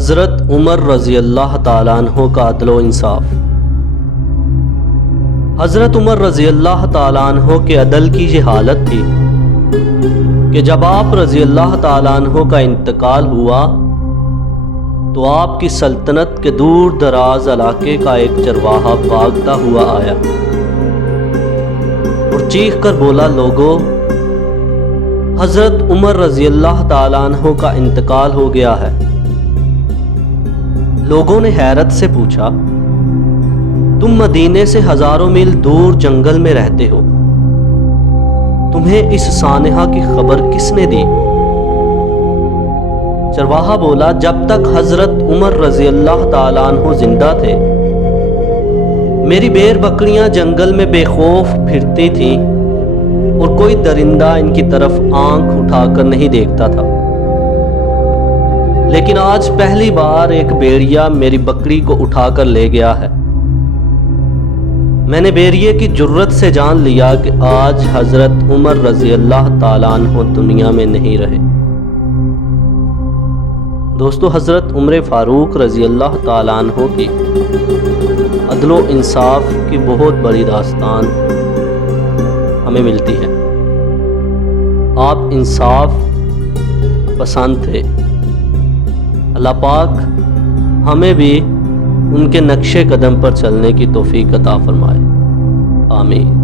حضرت عمر رضی اللہ تعالیٰ عنہ کا عدل و انصاف۔ حضرت عمر رضی اللہ تعالیٰ عنہ کے عدل کی یہ حالت تھی کہ جب آپ رضی اللہ تعالیٰ عنہ کا انتقال ہوا تو آپ کی سلطنت کے دور دراز علاقے کا ایک چرواہا بھاگتا ہوا آیا اور چیخ کر بولا، لوگو، حضرت عمر رضی اللہ تعالیٰ عنہ کا انتقال ہو گیا ہے۔ لوگوں نے حیرت سے پوچھا، تم مدینے سے ہزاروں میل دور جنگل میں رہتے ہو، تمہیں اس سانحہ کی خبر کس نے دی؟ چرواہا بولا، جب تک حضرت عمر رضی اللہ تعالیٰ عنہ زندہ تھے میری بیر بکریاں جنگل میں بے خوف پھرتی تھیں اور کوئی درندہ ان کی طرف آنکھ اٹھا کر نہیں دیکھتا تھا، لیکن آج پہلی بار ایک بیڑیا میری بکری کو اٹھا کر لے گیا ہے۔ میں نے بیریے کی جرت سے جان لیا کہ آج حضرت عمر رضی اللہ تعالیٰ عنہ دنیا میں نہیں رہے۔ دوستو، حضرت عمر فاروق رضی اللہ تعالیٰ عنہ کی عدل و انصاف کی بہت بڑی داستان ہمیں ملتی ہے۔ آپ انصاف پسند تھے۔ اللہ پاک ہمیں بھی ان کے نقش قدم پر چلنے کی توفیق عطا فرمائے، آمین۔